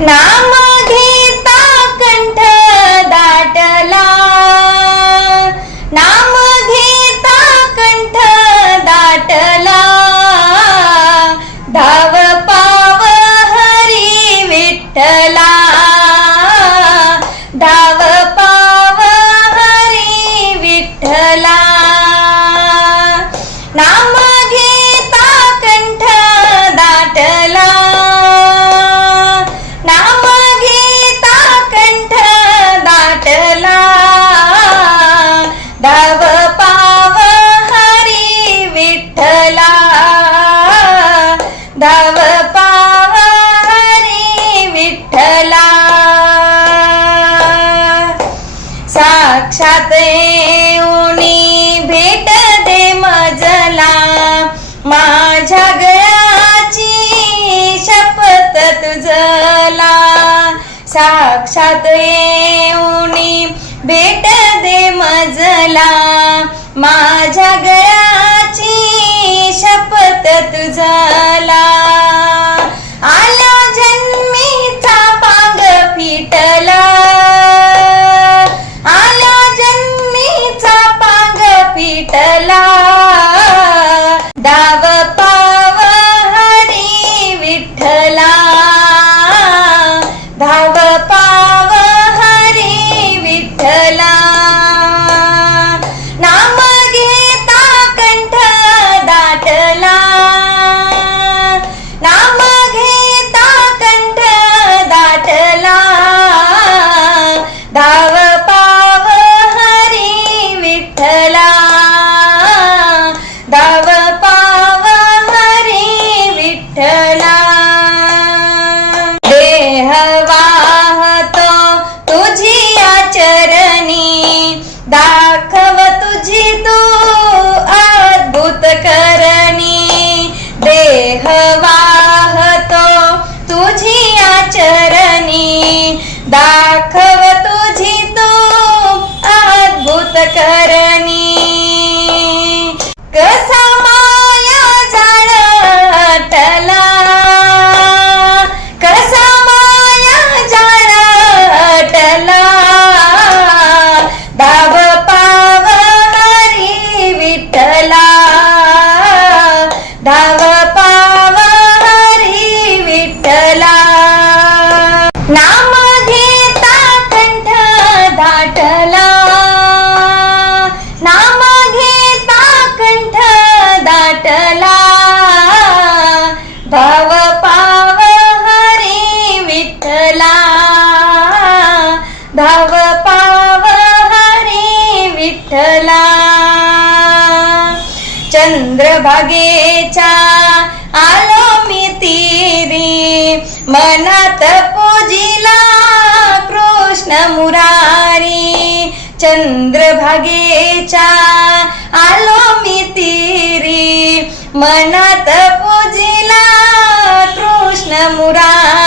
नाम घेता कंठ दाटला, नाम घेता कंठ दाटला, धाव पाव हरी विठ्ठला, धाव पाव हरी विठ्ठला. नाम घेता कंठ दाटला, नाम घेता कंठ दाटला, धाव पाव हरी विठ्ठला, धाव पाव हरी विठ्ठला. साक्षात येऊनी भेट दे मजला, माझ्या गळ्याची शपथ तुझला. साक्षात येऊनी भेट दे मजला, माझ्या गळ्याची शपथ तुझला. आला जन्मीचा पांग फिटला, आला जन्मीचा पांग फिटला, धाव पाव हरी विठ्ठला, धाव पाव हरी विठ्ठला. नाम घेता कंठ दाटला, नाम घेता कंठ दाटला, धाव पाव हरी विठ्ठला, धाव पाव हरी विठ्ठला. देह वाहतो तुझिया चरणी, दाखव तुझी तू अद्भुत करणी. देह वाहतो तुझिया चरणी, दाखव तुझी तू अद्भुत करणी. कसा माया जाळ अटला, कसा माया जाळ अटला, धाव पाव हरी विठ्ठला, धाव पाव हरी विठ्ठला. नाम घेता कंठ दाटला, नाम घेता कंठ दाटला, धाव पाव हरी विठ्ठला, धाव पाव हरी विठ्ठला. चंद्रभागेच्या आलो मी तीरी, मनात पूजिला कृष्ण मुरारी. चंद्रभागेच्या आलो मी तीरी, मनात पूजिला कृष्ण मुरारी.